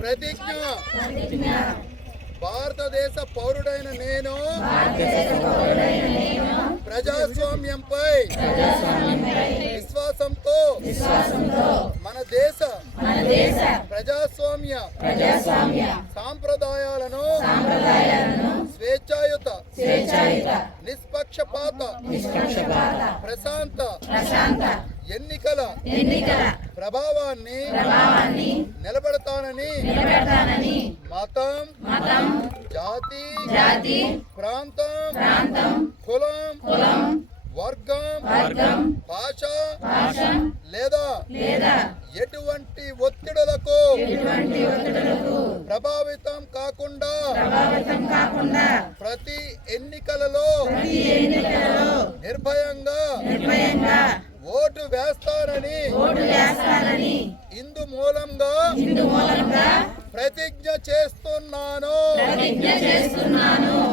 ప్రతిజ్ఞ. భారతదేశ పౌరుడైన నేను ప్రజాస్వామ్యంపై విశ్వాసంతో మన దేశ ప్రజాస్వామ్య సాంప్రదాయాలను స్వేచ్ఛాయుత నిష్పక్షపాత ప్రశాంత ఎన్నికల ప్రభావాన్ని నిలబెడతానని మతం జాతి జాతి ప్రాంతం ప్రాంతం కులం కులం వర్గం వర్గం భాష భాష లేదా లేదా ఎటువంటి ఒత్తిడులకు ఎటువంటి ఒత్తిడులకు ప్రభావితం కాకుండా ప్రభావితం కాకుండా ప్రతి ఎన్నికలలో ప్రతి ఎన్నికలలో నిర్భయంగా నిర్భయంగా ఓటు ఇందు మూలంగా ప్రతిజ్ఞ చేస్తున్నాను. ప్రతిజ్ఞ చేస్తున్నాను.